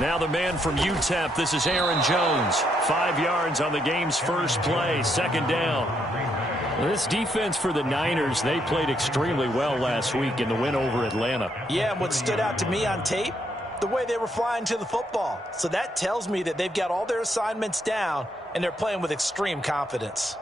Now the man from UTEP, this is Aaron Jones. 5 yards on the game's first play, second down. This defense for the Niners, they played extremely well last week in the win over Atlanta. Yeah, and what stood out to me on tape, the way they were flying to the football. So that tells me that they've got all their assignments down, and they're playing with extreme confidence.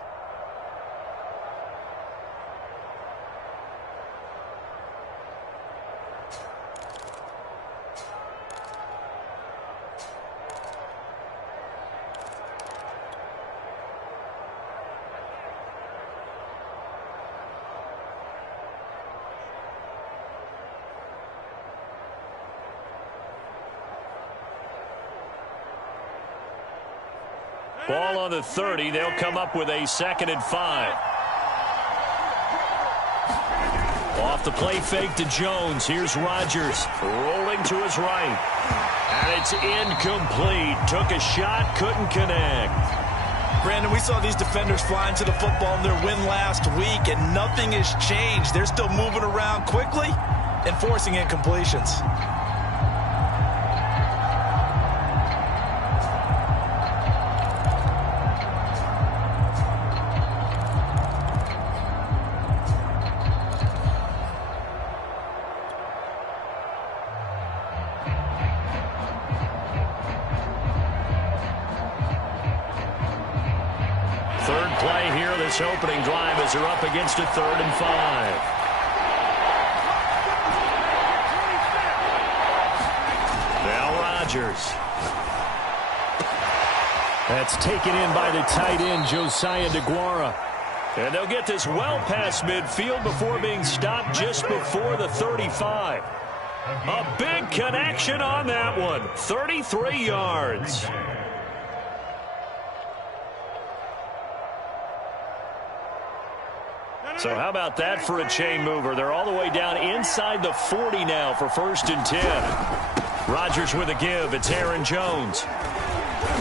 Ball on the 30. They'll come up with a 2nd and 5. Off the play fake to Jones. Here's Rodgers rolling to his right. And it's incomplete. Took a shot, couldn't connect. Brandon, we saw these defenders flying to the football in their win last week, and nothing has changed. They're still moving around quickly and forcing incompletions. This opening drive as they're up against a 3rd and 5. Now Rodgers. That's taken in by the tight end, Josiah DeGuara. And they'll get this well past midfield before being stopped just before the 35. A big connection on that one. 33 yards. So how about that for a chain mover? They're all the way down inside the 40 now for 1st and 10. Rodgers with a give. It's Aaron Jones.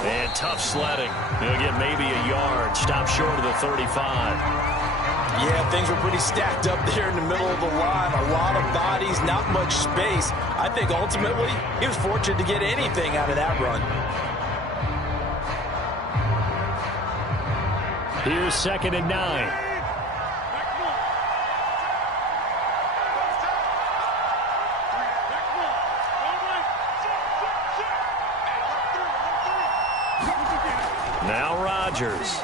And tough sledding. He'll get maybe a yard. Stop short of the 35. Yeah, things were pretty stacked up there in the middle of the line. A lot of bodies, not much space. I think ultimately he was fortunate to get anything out of that run. Here's 2nd and 9. Now Rodgers.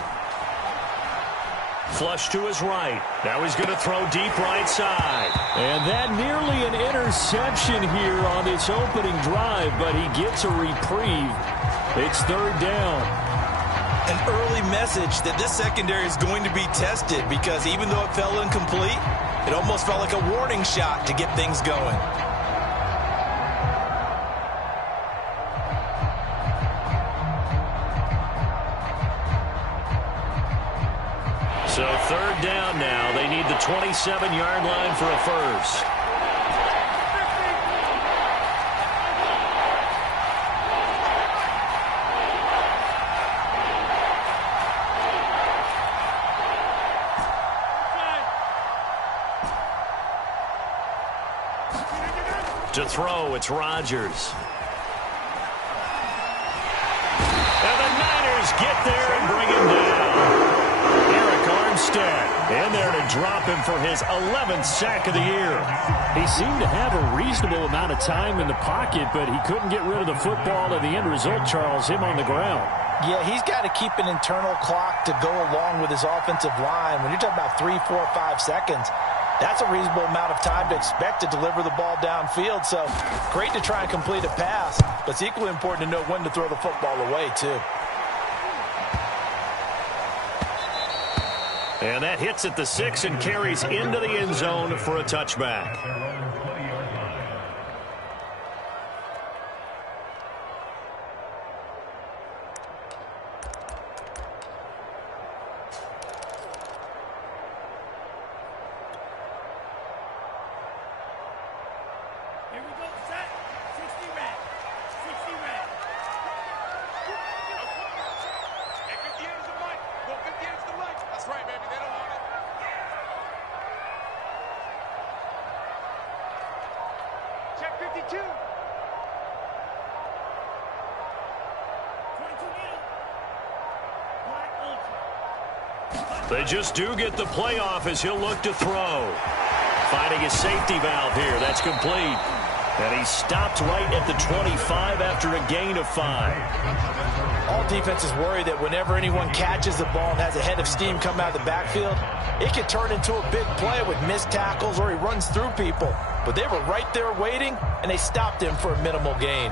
Flush to his right. Now he's going to throw deep right side. And that nearly an interception here on this opening drive, but he gets a reprieve. It's 3rd down. An early message that this secondary is going to be tested, because even though it fell incomplete, it almost felt like a warning shot to get things going. So 3rd down now. They need the 27-yard line for a first. To throw, it's Rodgers. And the Niners get there and bring him down. In there to drop him for his 11th sack of the year. He seemed to have a reasonable amount of time in the pocket, but he couldn't get rid of the football, and the end result, Charles, him on the ground. Yeah, he's got to keep an internal clock to go along with his offensive line. When you're talking about 3, 4, 5 seconds, that's a reasonable amount of time to expect to deliver the ball downfield. So great to try and complete a pass, but it's equally important to know when to throw the football away, too. And that hits at the 6 and carries into the end zone for a touchback. Here we go, set. 60 red. 60 red. And 50 is the right. Go 50 is the right. That's right, baby. They don't want it. Check 52. They just do get the playoff as he'll look to throw. Finding a safety valve here. That's complete. And he stopped right at the 25 after a gain of 5. All defenses worry that whenever anyone catches the ball and has a head of steam come out of the backfield, it can turn into a big play with missed tackles or he runs through people. But they were right there waiting, and they stopped him for a minimal gain.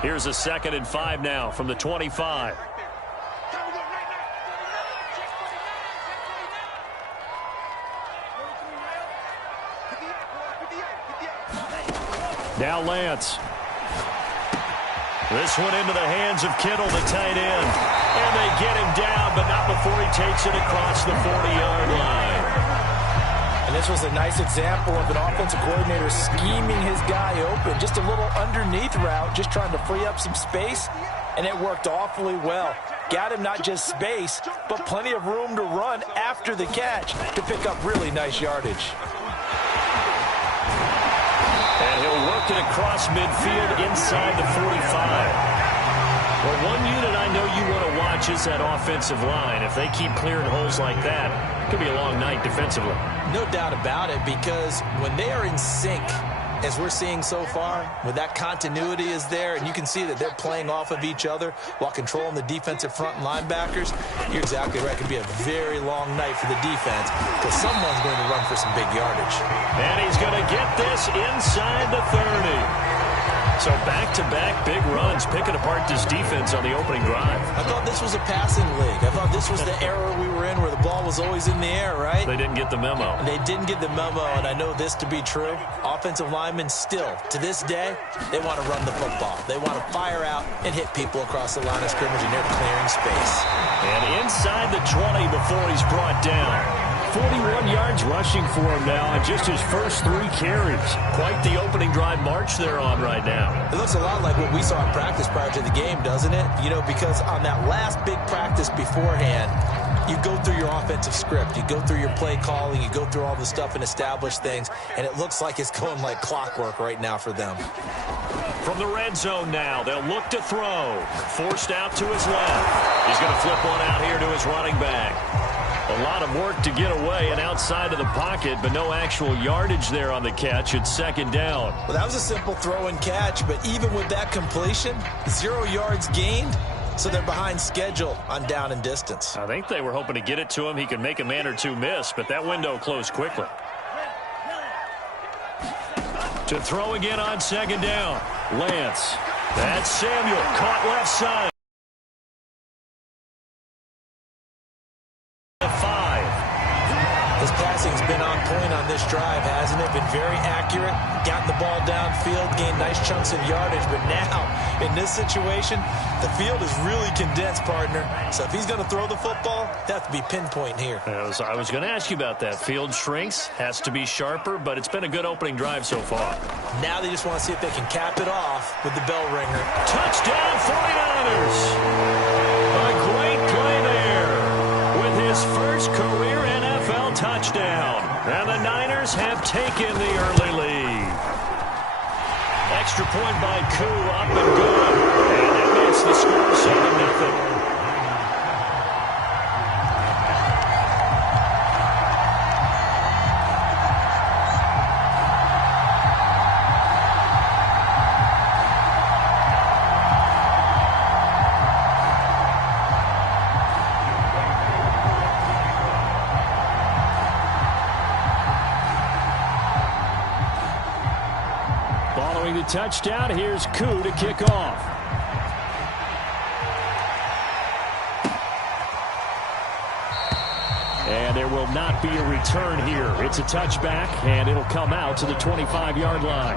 Here's a 2nd and 5 now from the 25. Now Lance. This one into the hands of Kittle, the tight end. And they get him down, but not before he takes it across the 40-yard line. And this was a nice example of an offensive coordinator scheming his guy open. Just a little underneath route, just trying to free up some space. And it worked awfully well. Got him not just space, but plenty of room to run after the catch to pick up really nice yardage. And he'll work it across midfield inside the 45. Well, one unit I know you want to watch is that offensive line. If they keep clearing holes like that, it could be a long night defensively. No doubt about it, because when they are in sync, as we're seeing so far, when that continuity is there, and you can see that they're playing off of each other while controlling the defensive front and linebackers, you're exactly right. It could be a very long night for the defense because someone's going to run for some big yardage. And he's going to get this inside the 30. So back-to-back big runs, picking apart this defense on the opening drive. I thought this was a passing league. I thought this was the era we were in where the ball was always in the air, right? They didn't get the memo. They didn't get the memo, and I know this to be true. Offensive linemen still, to this day, they want to run the football. They want to fire out and hit people across the line of scrimmage, and they're clearing space. And inside the 20 before he's brought down. 41 yards rushing for him now on just his first 3 carries. Quite the opening drive march they're on right now. It looks a lot like what we saw in practice prior to the game, doesn't it? You know, because on that last big practice beforehand, you go through your offensive script. You go through your play calling. You go through all the stuff and establish things. And it looks like it's going like clockwork right now for them. From the red zone now, they'll look to throw. Forced out to his left. He's going to flip one out here to his running back. A lot of work to get away and outside of the pocket, but no actual yardage there on the catch. It's 2nd down. Well, that was a simple throw and catch, but even with that completion, 0 yards gained, so they're behind schedule on down and distance. I think they were hoping to get it to him. He could make a man or two miss, but that window closed quickly. To throw again on 2nd down. Lance. That's Samuel. Caught left side. 5. His passing's been on point on this drive, hasn't it? Been very accurate, gotten the ball downfield, gained nice chunks of yardage, but now, in this situation, the field is really condensed, partner. So if he's going to throw the football, that has to be pinpoint here. I was going to ask you about that. Field shrinks, has to be sharper, but it's been a good opening drive so far. Now they just want to see if they can cap it off with the bell ringer. Touchdown, 49ers! A great play there with his first career NFL touchdown. And the Niners have taken the early lead. Extra point by Koo, up and good. And that makes the score 7-0. Following the touchdown, here's Koo to kick off. And there will not be a return here. It's a touchback, and it'll come out to the 25-yard line.